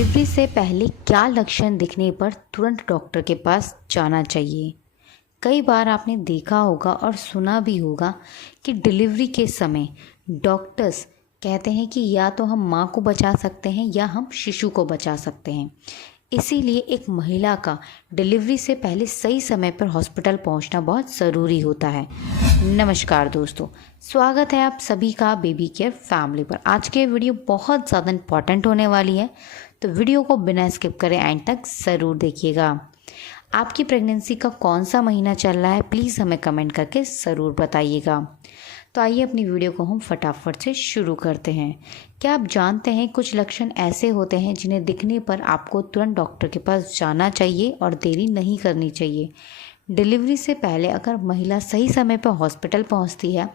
Delivery से पहले क्या लक्षण दिखने पर तुरंत डॉक्टर के पास जाना चाहिए। कई बार आपने देखा होगा और सुना भी होगा कि डिलीवरी के समय डॉक्टर्स कहते हैं कि या तो हम माँ को बचा सकते हैं या हम शिशु को बचा सकते हैं। इसीलिए एक महिला का डिलीवरी से पहले सही समय पर हॉस्पिटल पहुंचना बहुत ज़रूरी होता है। नमस्कार दोस्तों, स्वागत है आप सभी का बेबी केयर फैमिली पर। आज के वीडियो बहुत ज़्यादा इम्पॉर्टेंट होने वाली है, तो वीडियो को बिना स्किप करे एंड तक ज़रूर देखिएगा। आपकी प्रेगनेंसी का कौन सा महीना चल रहा है, प्लीज़ हमें कमेंट करके ज़रूर बताइएगा। तो आइए अपनी वीडियो को हम फटाफट से शुरू करते हैं। क्या आप जानते हैं कुछ लक्षण ऐसे होते हैं जिन्हें दिखने पर आपको तुरंत डॉक्टर के पास जाना चाहिए और देरी नहीं करनी चाहिए। डिलीवरी से पहले अगर महिला सही समय पर हॉस्पिटल पहुंचती है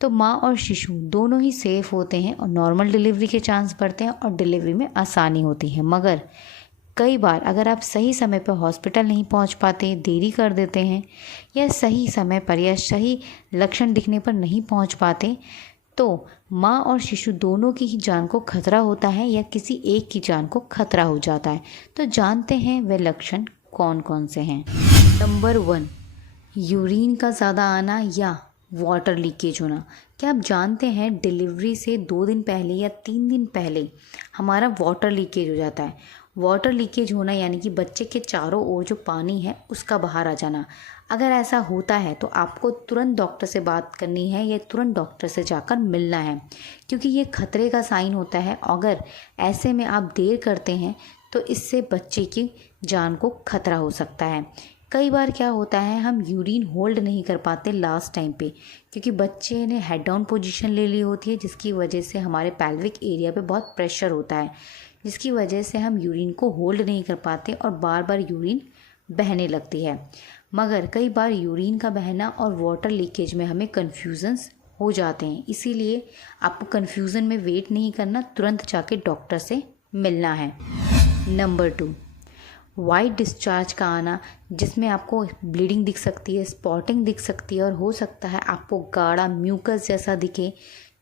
तो माँ और शिशु दोनों ही सेफ होते हैं और नॉर्मल डिलीवरी के चांस बढ़ते हैं और डिलीवरी में आसानी होती है। मगर कई बार अगर आप सही समय पर हॉस्पिटल नहीं पहुंच पाते, देरी कर देते हैं या सही समय पर या सही लक्षण दिखने पर नहीं पहुंच पाते, तो माँ और शिशु दोनों की ही जान को खतरा होता है या किसी एक की जान को खतरा हो जाता है। तो जानते हैं वे लक्षण कौन कौन से हैं। नंबर 1, यूरिन का ज़्यादा आना या वाटर लीकेज होना। क्या आप जानते हैं डिलीवरी से 2 दिन पहले या 3 दिन पहले हमारा वाटर लीकेज हो जाता है। वाटर लीकेज होना यानी कि बच्चे के चारों ओर जो पानी है उसका बाहर आ जाना। अगर ऐसा होता है तो आपको तुरंत डॉक्टर से बात करनी है या तुरंत डॉक्टर से जाकर मिलना है, क्योंकि ये खतरे का साइन होता है। अगर ऐसे में आप देर करते हैं तो इससे बच्चे की जान को खतरा हो सकता है। कई बार क्या होता है, हम यूरिन होल्ड नहीं कर पाते लास्ट टाइम पे, क्योंकि बच्चे ने हेड डाउन पोजीशन ले ली होती है, जिसकी वजह से हमारे पेल्विक एरिया पे बहुत प्रेशर होता है, जिसकी वजह से हम यूरिन को होल्ड नहीं कर पाते और बार बार यूरिन बहने लगती है। मगर कई बार यूरिन का बहना और वाटर लीकेज में हमें कन्फ्यूजन्स हो जाते हैं। इसीलिए आपको कन्फ्यूज़न में वेट नहीं करना, तुरंत जाके डॉक्टर से मिलना है। नंबर 2, वाइट डिस्चार्ज का आना, जिसमें आपको ब्लीडिंग दिख सकती है, स्पॉटिंग दिख सकती है और हो सकता है आपको गाढ़ा म्यूकस जैसा दिखे,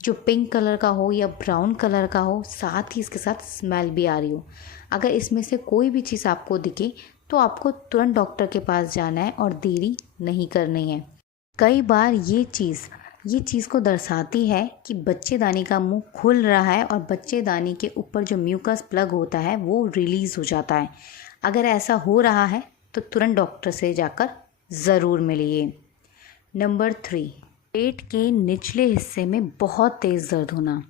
जो पिंक कलर का हो या ब्राउन कलर का हो, साथ ही इसके साथ स्मेल भी आ रही हो। अगर इसमें से कोई भी चीज़ आपको दिखे तो आपको तुरंत डॉक्टर के पास जाना है और देरी नहीं करनी है। कई बार ये चीज़ को दर्शाती है कि बच्चेदानी का मुंह खुल रहा है और बच्चेदानी के ऊपर जो म्यूकस प्लग होता है वो रिलीज़ हो जाता है। अगर ऐसा हो रहा है तो तुरंत डॉक्टर से जाकर ज़रूर मिलिए। नंबर 3, पेट के निचले हिस्से में बहुत तेज़ दर्द होना।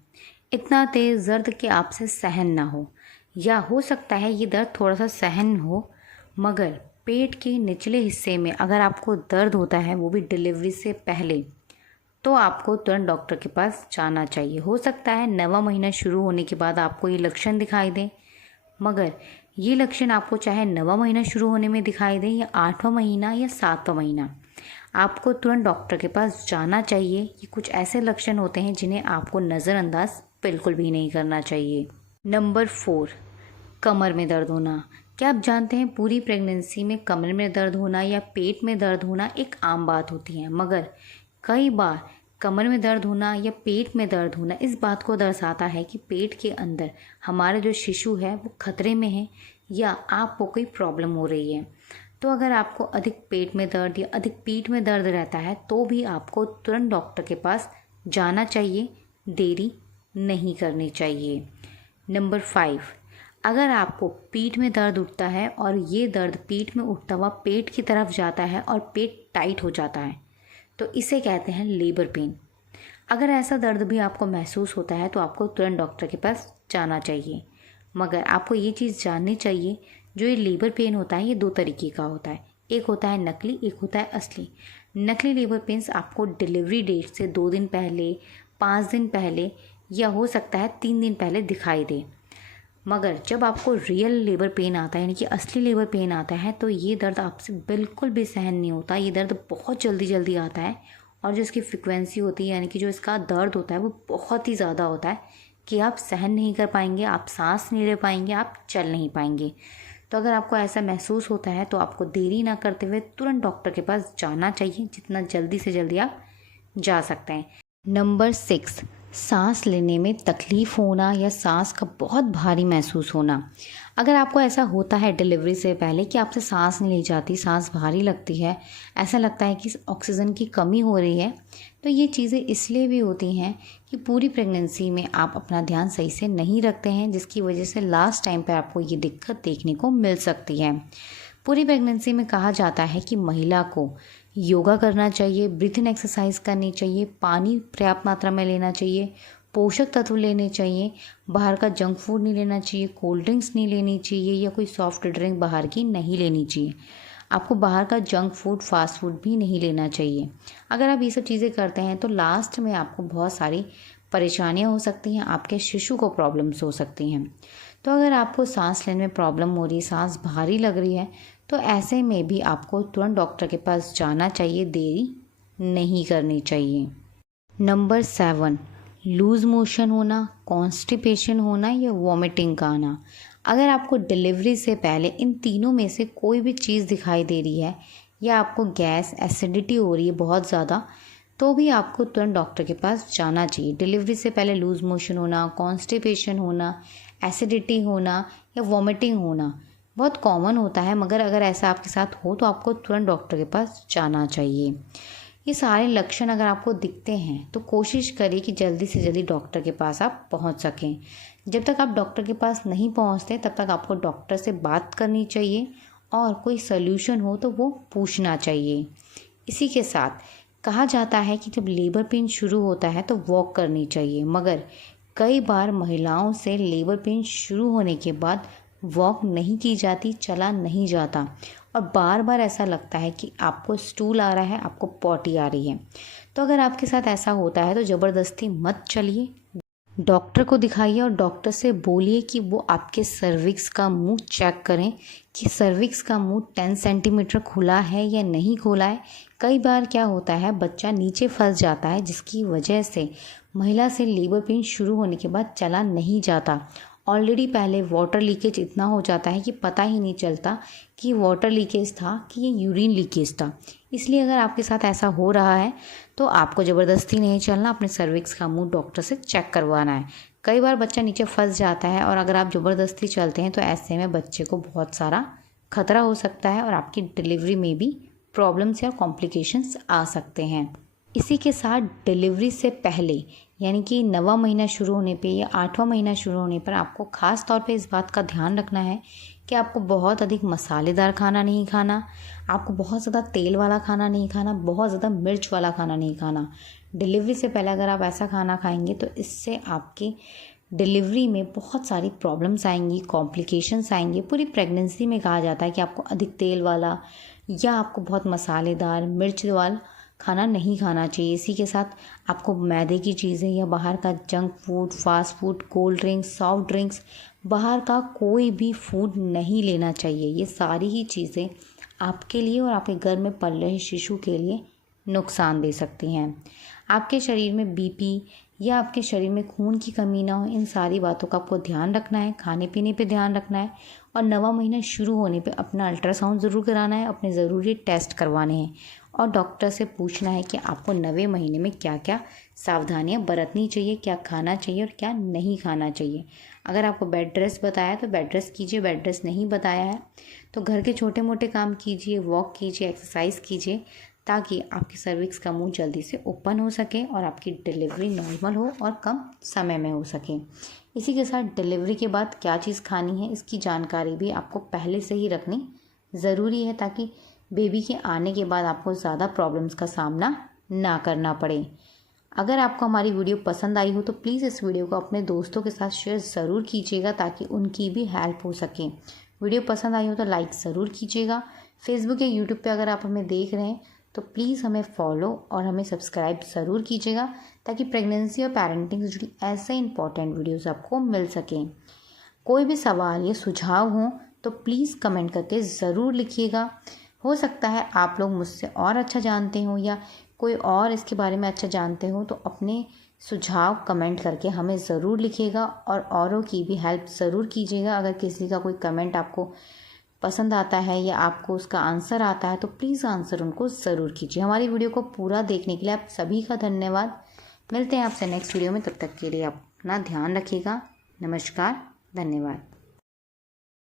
इतना तेज़ दर्द कि आपसे सहन ना हो, या हो सकता है ये दर्द थोड़ा सा सहन हो, मगर पेट के निचले हिस्से में अगर आपको दर्द होता है, वो भी डिलीवरी से पहले, तो आपको तुरंत डॉक्टर के पास जाना चाहिए। हो सकता है 9वां महीना शुरू होने के बाद आपको ये लक्षण दिखाई दें, मगर ये लक्षण आपको चाहे 9वां महीना शुरू होने में दिखाई दे या 8वां महीना या 7वां महीना, आपको तुरंत डॉक्टर के पास जाना चाहिए। ये कुछ ऐसे लक्षण होते हैं जिन्हें आपको नज़रअंदाज बिल्कुल भी नहीं करना चाहिए। नंबर 4, कमर में दर्द होना। क्या आप जानते हैं पूरी प्रेगनेंसी में कमर में दर्द होना या पेट में दर्द होना एक आम बात होती है, मगर कई बार कमर में दर्द होना या पेट में दर्द होना इस बात को दर्शाता है कि पेट के अंदर हमारा जो शिशु है वो खतरे में है या आपको कोई प्रॉब्लम हो रही है। तो अगर आपको अधिक पेट में दर्द या अधिक पीठ में दर्द रहता है तो भी आपको तुरंत डॉक्टर के पास जाना चाहिए, देरी नहीं करनी चाहिए। नंबर 5, अगर आपको पीठ में दर्द उठता है और ये दर्द पीठ में उठता हुआ पेट की तरफ जाता है और पेट टाइट हो जाता है, तो इसे कहते हैं लेबर पेन। अगर ऐसा दर्द भी आपको महसूस होता है तो आपको तुरंत डॉक्टर के पास जाना चाहिए। मगर आपको ये चीज़ जाननी चाहिए, जो ये लेबर पेन होता है ये 2 तरीके का होता है। एक होता है नकली, एक होता है असली। नकली लेबर पेन्स आपको डिलीवरी डेट से 2 दिन पहले, 5 दिन पहले या हो सकता है 3 दिन पहले दिखाई दे। मगर जब आपको रियल लेबर पेन आता है, यानी कि असली लेबर पेन आता है, तो ये दर्द आपसे बिल्कुल भी सहन नहीं होता। ये दर्द बहुत जल्दी जल्दी आता है और जो इसकी फ्रिक्वेंसी होती है, यानी कि जो इसका दर्द होता है वो बहुत ही ज़्यादा होता है कि आप सहन नहीं कर पाएंगे, आप सांस नहीं ले पाएंगे, आप चल नहीं पाएंगे। तो अगर आपको ऐसा महसूस होता है तो आपको देरी ना करते हुए तुरंत डॉक्टर के पास जाना चाहिए, जितना जल्दी से जल्दी आप जा सकते हैं। नंबर 6, सांस लेने में तकलीफ़ होना या सांस का बहुत भारी महसूस होना। अगर आपको ऐसा होता है डिलीवरी से पहले कि आपसे सांस नहीं ली जाती, सांस भारी लगती है, ऐसा लगता है कि ऑक्सीजन की कमी हो रही है, तो ये चीज़ें इसलिए भी होती हैं कि पूरी प्रेगनेंसी में आप अपना ध्यान सही से नहीं रखते हैं, जिसकी वजह से लास्ट टाइम पर आपको ये दिक्कत देखने को मिल सकती है। पूरी प्रेगनेंसी में कहा जाता है कि महिला को योगा करना चाहिए, ब्रीथिंग एक्सरसाइज करनी चाहिए, पानी पर्याप्त मात्रा में लेना चाहिए, पोषक तत्व लेने चाहिए, बाहर का जंक फूड नहीं लेना चाहिए, कोल्ड ड्रिंक्स नहीं लेनी चाहिए या कोई सॉफ्ट ड्रिंक बाहर की नहीं लेनी चाहिए। आपको बाहर का जंक फूड, फास्ट फूड भी नहीं लेना चाहिए। अगर आप ये सब चीज़ें करते हैं तो लास्ट में आपको बहुत सारी परेशानियां हो सकती हैं, आपके शिशु को प्रॉब्लम्स हो सकती हैं। तो अगर आपको सांस लेने में प्रॉब्लम हो रही है, सांस भारी लग रही है, तो ऐसे में भी आपको तुरंत डॉक्टर के पास जाना चाहिए, देरी नहीं करनी चाहिए। नंबर 7, लूज़ मोशन होना, कॉन्स्टिपेशन होना या वॉमिटिंग का आना। अगर आपको डिलीवरी से पहले इन तीनों में से कोई भी चीज़ दिखाई दे रही है या आपको गैस, एसिडिटी हो रही है बहुत ज़्यादा, तो भी आपको तुरंत डॉक्टर के पास जाना चाहिए। डिलीवरी से पहले लूज़ मोशन होना, कॉन्स्टिपेशन होना, एसिडिटी होना या वॉमिटिंग होना बहुत कॉमन होता है, मगर अगर ऐसा आपके साथ हो तो आपको तुरंत डॉक्टर के पास जाना चाहिए। ये सारे लक्षण अगर आपको दिखते हैं तो कोशिश करिए कि जल्दी से जल्दी डॉक्टर के पास आप पहुंच सकें। जब तक आप डॉक्टर के पास नहीं पहुंचते तब तक आपको डॉक्टर से बात करनी चाहिए और कोई सल्यूशन हो तो वो पूछना चाहिए। इसी के साथ कहा जाता है कि जब लेबर पेन शुरू होता है तो वॉक करनी चाहिए, मगर कई बार महिलाओं से लेबर पेन शुरू होने के बाद वॉक नहीं की जाती, चला नहीं जाता और बार बार ऐसा लगता है कि आपको स्टूल आ रहा है, आपको पॉटी आ रही है। तो अगर आपके साथ ऐसा होता है तो ज़बरदस्ती मत चलिए, डॉक्टर को दिखाइए और डॉक्टर से बोलिए कि वो आपके सर्विक्स का मुंह चेक करें कि सर्विक्स का मुंह 10 सेंटीमीटर खुला है या नहीं खुला है। कई बार क्या होता है, बच्चा नीचे फंस जाता है, जिसकी वजह से महिला से लेबर पेन शुरू होने के बाद चला नहीं जाता। ऑलरेडी पहले वाटर लीकेज इतना हो जाता है कि पता ही नहीं चलता कि वाटर लीकेज था कि ये यूरिन लीकेज था। इसलिए अगर आपके साथ ऐसा हो रहा है तो आपको ज़बरदस्ती नहीं चलना, अपने सर्विक्स का मुंह डॉक्टर से चेक करवाना है। कई बार बच्चा नीचे फंस जाता है और अगर आप ज़बरदस्ती चलते हैं तो ऐसे में बच्चे को बहुत सारा खतरा हो सकता है और आपकी डिलीवरी में भी प्रॉब्लम्स या कॉम्प्लिकेशंस आ सकते हैं। इसी के साथ डिलीवरी से पहले यानी कि 9वां महीना शुरू होने पे या 8वां महीना शुरू होने पर आपको ख़ास तौर पे इस बात का ध्यान रखना है कि आपको बहुत अधिक मसालेदार खाना नहीं खाना, आपको बहुत ज़्यादा तेल वाला खाना नहीं खाना, बहुत ज़्यादा मिर्च वाला खाना नहीं खाना। डिलीवरी से पहले अगर आप ऐसा खाना खाएंगे तो इससे आपके डिलीवरी में बहुत सारी प्रॉब्लम्स आएंगी, कॉम्प्लिकेशंस आएंगे। पूरी प्रेगनेंसी में कहा जाता है कि आपको अधिक तेल वाला या आपको बहुत मसालेदार, मिर्च वाला खाना नहीं खाना चाहिए। इसी के साथ आपको मैदे की चीज़ें या बाहर का junk food, fast food, cold drinks, soft drinks, बाहर का कोई भी फूड नहीं लेना चाहिए। ये सारी ही चीज़ें आपके लिए और आपके घर में पल रहे शिशु के लिए नुकसान दे सकती हैं। आपके शरीर में बीपी या आपके शरीर में खून की कमी ना हो, इन सारी बातों का आपको ध्यान रखना है, खाने पीने पे ध्यान रखना है और 9वां महीना शुरू होने पे अपना अल्ट्रासाउंड ज़रूर कराना है, अपने ज़रूरी टेस्ट करवाने हैं और डॉक्टर से पूछना है कि आपको 9वें महीने में क्या क्या सावधानियां बरतनी चाहिए, क्या खाना चाहिए और क्या नहीं खाना चाहिए। अगर आपको बेड रेस्ट बताया तो बेड रेस्ट कीजिए, बेड रेस्ट नहीं बताया है तो घर के छोटे मोटे काम कीजिए, वॉक कीजिए, एक्सरसाइज कीजिए, ताकि आपकी सर्विक्स का मुंह जल्दी से ओपन हो सके और आपकी डिलीवरी नॉर्मल हो और कम समय में हो सके। इसी के साथ डिलीवरी के बाद क्या चीज़ खानी है इसकी जानकारी भी आपको पहले से ही रखनी ज़रूरी है, ताकि बेबी के आने के बाद आपको ज़्यादा प्रॉब्लम्स का सामना ना करना पड़े। अगर आपको हमारी वीडियो पसंद आई हो तो प्लीज़ इस वीडियो को अपने दोस्तों के साथ शेयर ज़रूर कीजिएगा ताकि उनकी भी हेल्प हो सके। वीडियो पसंद आई हो तो लाइक ज़रूर कीजिएगा। फेसबुक या यूट्यूब पे अगर आप हमें देख रहे हैं तो प्लीज़ हमें फॉलो और हमें सब्सक्राइब ज़रूर कीजिएगा ताकि प्रेगनेंसी और पेरेंटिंग से जुड़ी ऐसे इंपॉर्टेंट वीडियोज़ आपको मिल सकें। कोई भी सवाल या सुझाव हो तो प्लीज़ कमेंट करके ज़रूर लिखिएगा। हो सकता है आप लोग मुझसे और अच्छा जानते हो या कोई और इसके बारे में अच्छा जानते हो, तो अपने सुझाव कमेंट करके हमें ज़रूर लिखिएगा और औरों की भी हेल्प ज़रूर कीजिएगा। अगर किसी का कोई कमेंट आपको पसंद आता है या आपको उसका आंसर आता है तो प्लीज़ आंसर उनको ज़रूर कीजिए। हमारी वीडियो को पूरा देखने के लिए आप सभी का धन्यवाद। मिलते हैं आपसे नेक्स्ट वीडियो में, तब तक के लिए अपना ध्यान रखिएगा। नमस्कार, धन्यवाद।